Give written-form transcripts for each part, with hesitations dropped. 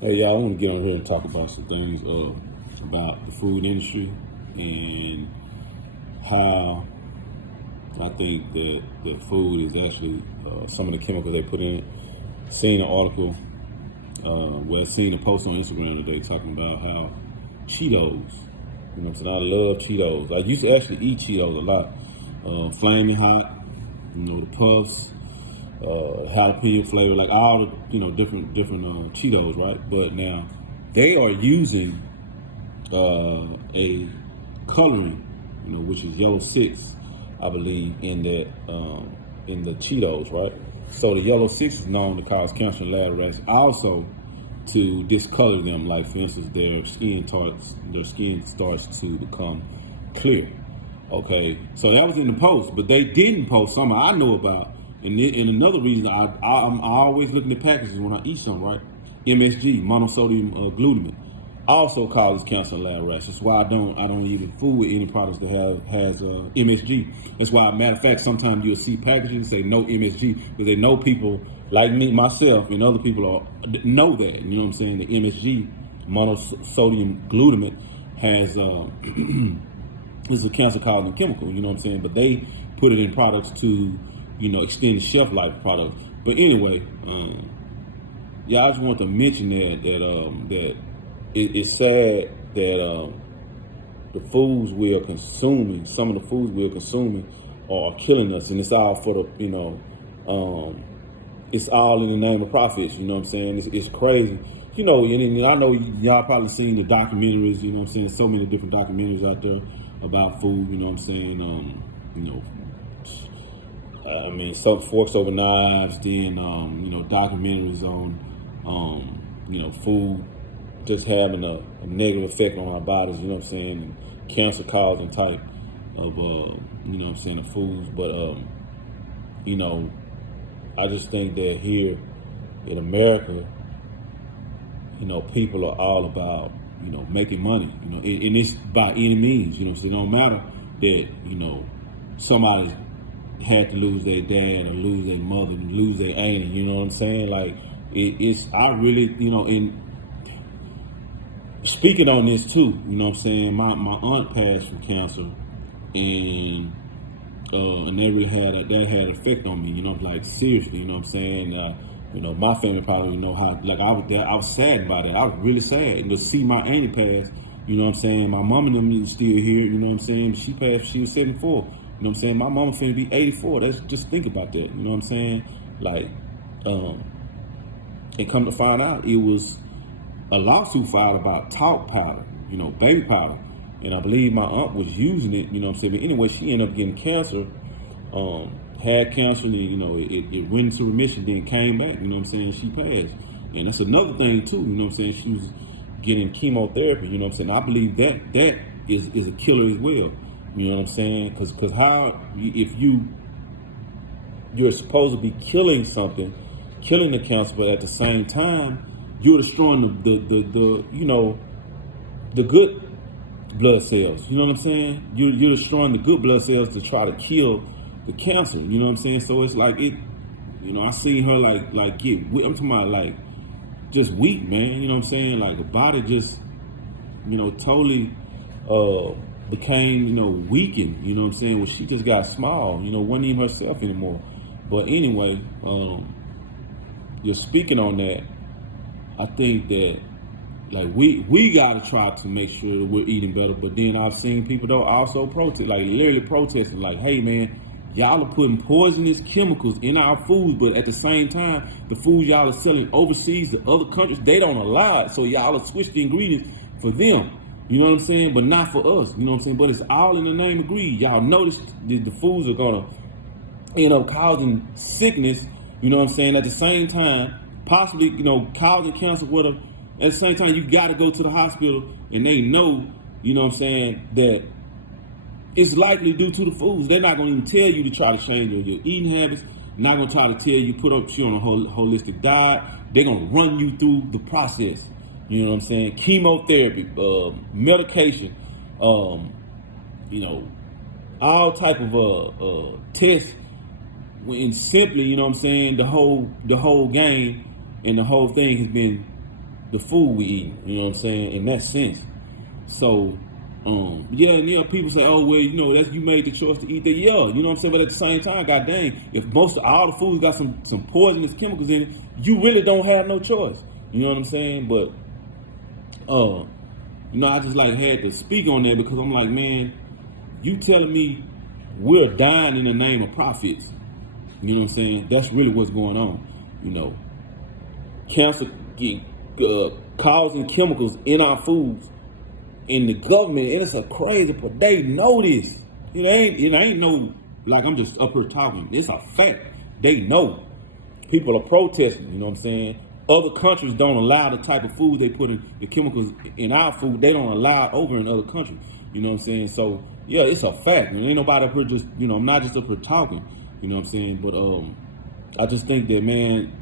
Hey, yeah, I want to get on here and talk about some things about the food industry and how I think that the food is actually some of the chemicals they put in it. Seen an article, seen a post on Instagram today talking about how Cheetos, you know what I'm saying? I love Cheetos. I used to actually eat Cheetos a lot. Flaming Hot, you know, the Puffs, jalapeno flavor, like all the different Cheetos, right? But now they are using a coloring, which is yellow six, I believe, in the Cheetos, right? So the yellow six is known to cause cancer and ladder rats, also to discolor them. Like for instance, their skin starts to become clear. Okay, so that was in the post, but they didn't post something I know about. And another reason I'm always looking at packages when I eat something, right? MSG, monosodium glutamate, also causes cancer and ladder rash. That's why I don't even fool with any products that has MSG. That's why, matter of fact, sometimes you'll see packaging say no MSG because they know people like me, myself, and other people know that. You know what I'm saying? The MSG, monosodium glutamate, has is a cancer-causing chemical. You know what I'm saying? But they put it in products to extend the shelf life of products. But anyway, I just want to mention that it's sad that the foods we are consuming, some of the foods we are consuming, are killing us, and it's all for the it's all in the name of profits. You know what I'm saying? It's crazy. And I know y'all probably seen the documentaries. You know what I'm saying? So many different documentaries out there about food. You know what I'm saying? Some forks over knives. Then documentaries on food just having a negative effect on our bodies. You know what I'm saying? And cancer causing type of of foods. But I just think that here in America, people are all about making money. And it's by any means. So it don't matter that somebody had to lose their dad or lose their mother, lose their auntie. You know what I'm saying? Like I really in speaking on this too. You know what I'm saying? My aunt passed from cancer, and they really had an effect on me. Like seriously. You know what I'm saying? My family probably know how. Like I was sad about it. I was really sad, and to see my auntie pass. You know what I'm saying? My mom and them is still here. You know what I'm saying? She passed. She was 74. You know what I'm saying? My mama finna be 84. That's just think about that. You know what I'm saying? Like, and come to find out, it was a lawsuit filed about talc powder, baby powder. And I believe my aunt was using it, you know what I'm saying? But anyway, she ended up getting cancer, had cancer, and, it went into remission, then came back, you know what I'm saying? She passed. And that's another thing, too, you know what I'm saying? She was getting chemotherapy, you know what I'm saying? I believe that is a killer as well, you know what I'm saying? Because how, if you're supposed to be killing something, killing the cancer, but at the same time, you're destroying the good blood cells. You know what I'm saying? You're destroying the good blood cells to try to kill the cancer. You know what I'm saying? So it's like I seen her like get. I'm talking about like just weak, man. You know what I'm saying? Like her body just totally became weakened. You know what I'm saying? Well, she just got small. Wasn't even herself anymore. But anyway, you're speaking on that. I think that like we gotta try to make sure that we're eating better. But then I've seen people though also protest, like literally protesting, like, hey man, y'all are putting poisonous chemicals in our foods, but at the same time, the foods y'all are selling overseas to other countries, they don't allow it. So y'all will switch the ingredients for them. You know what I'm saying? But not for us. You know what I'm saying? But it's all in the name of greed. Y'all notice the foods are gonna causing sickness. You know what I'm saying? At the same time, possibly, causing cancer with her. At the same time, you got to go to the hospital, and they know, you know what I'm saying, that it's likely due to the foods. They're not going to even tell you to try to change your eating habits. Not going to try to tell you put up you on a holistic diet. They're going to run you through the process. You know what I'm saying? Chemotherapy, medication, all type of tests. And simply, you know what I'm saying, the whole game and the whole thing has been the food we eat. You know what I'm saying? In that sense. So, yeah, people say, oh, well, that's you made the choice to eat that. Yeah, you know what I'm saying? But at the same time, god dang, if most of all the food got some poisonous chemicals in it, you really don't have no choice. You know what I'm saying? But, I just had to speak on that because I'm like, man, you telling me we're dying in the name of profits. You know what I'm saying? That's really what's going on. Cancer causing chemicals in our foods. In the government, and it's a crazy, but they know this. It ain't no, like I'm just up here talking. It's a fact. They know. People are protesting, you know what I'm saying? Other countries don't allow the type of food they put in, the chemicals in our food, they don't allow it over in other countries. You know what I'm saying? So, yeah, it's a fact. Ain't nobody up here just, I'm not just up here talking, you know what I'm saying? But I just think that, man,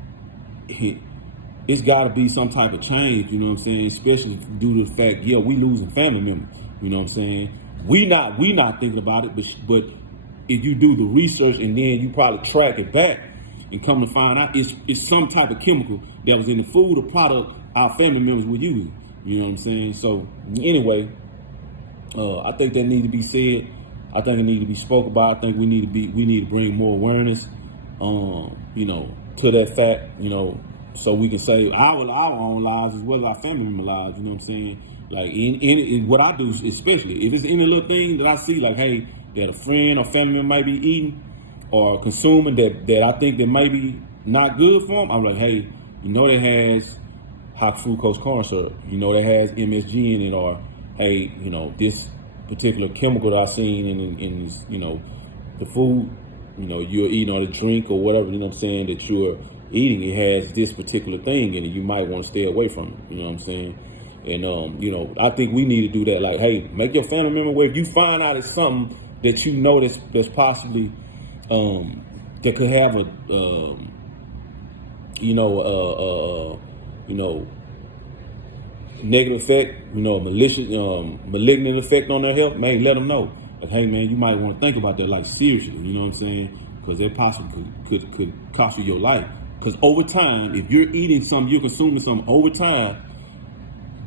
it's got to be some type of change, you know what I'm saying? Especially due to the fact, yeah, we losing family members, you know what I'm saying? We not thinking about it, but if you do the research and then you probably track it back and come to find out it's some type of chemical that was in the food or product our family members were using, you know what I'm saying? So anyway, I think that need to be said. I think it need to be spoke about. I think we need to bring more awareness, to that fact, so we can save our own lives as well as our family member lives, you know what I'm saying? Like in what I do, especially if it's any little thing that I see, like, hey, that a friend or family member might be eating or consuming that I think that might be not good for them, I'm like, hey, that has high fructose corn syrup, that has MSG in it, or hey, this particular chemical that I seen in the food, you're eating or the drink or whatever, you know what I'm saying, that you're eating, it has this particular thing in it. You might want to stay away from it. You know what I'm saying? And I think we need to do that. Like, hey, make your family member aware. If you find out it's something that that's possibly that could have a negative effect, malicious, malignant effect on their health, man, let them know. Like, hey, man, you might want to think about that, like, seriously. You know what I'm saying? Because that possibly could cost you your life. Because over time, if you're eating something, you're consuming something over time,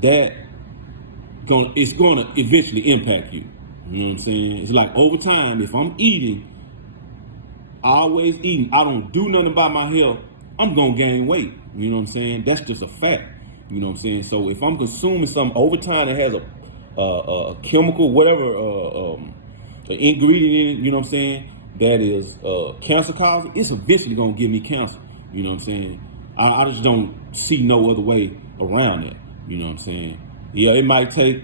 it's gonna eventually impact you. You know what I'm saying? It's like over time, if I'm always eating, I don't do nothing about my health, I'm gonna gain weight. You know what I'm saying? That's just a fact. You know what I'm saying? So if I'm consuming something over time that has a chemical, whatever, an ingredient in it, you know what I'm saying, that is cancer causing, it's eventually gonna give me cancer. You know what I'm saying? I just don't see no other way around it. You know what I'm saying? Yeah, it might take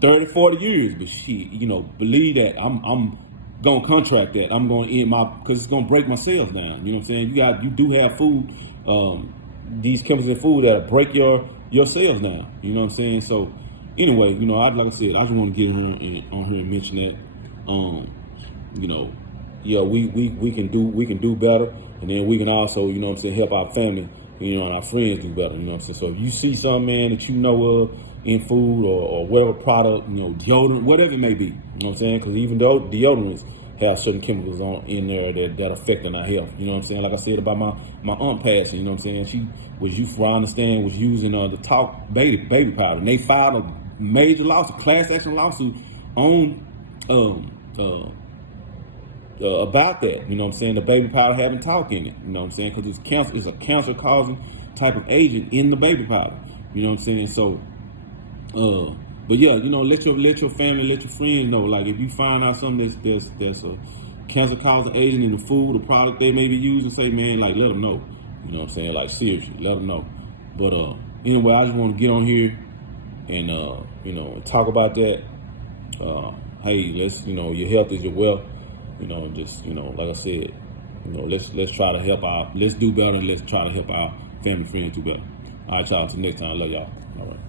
30, 40 years, but shit, believe that I'm gonna contract that. I'm gonna end because it's gonna break my cells down. You know what I'm saying? You do have food, these chemicals in food that break your cells down. You know what I'm saying? So anyway, like I said, I just want to get on here and mention that. Yeah, we can do better, and then we can also, help our family, and our friends do better, you know what I'm saying? So if you see something, man, that you know of in food or whatever product, deodorant, whatever it may be, you know what I'm saying? Because even though deodorants have certain chemicals in there that affecting our health, you know what I'm saying? Like I said about my aunt passing, you know what I'm saying? She was, I understand, was using the talc baby powder, and they filed a major lawsuit, class action lawsuit on about that, you know what I'm saying? The baby powder having talc in it, you know what I'm saying? Because it's a cancer causing type of agent in the baby powder, you know what I'm saying? So, but yeah, let your family, let your friends know. Like if you find out something that's a cancer causing agent in the food or product they may be using, say, man, like let them know, you know what I'm saying? Like seriously, let them know. But anyway, I just want to get on here and talk about that. Hey, let's your health is your wealth. Like I said, let's try to let's do better, and let's try to help our family friends do better. All right, y'all, until next time, I love y'all. All right.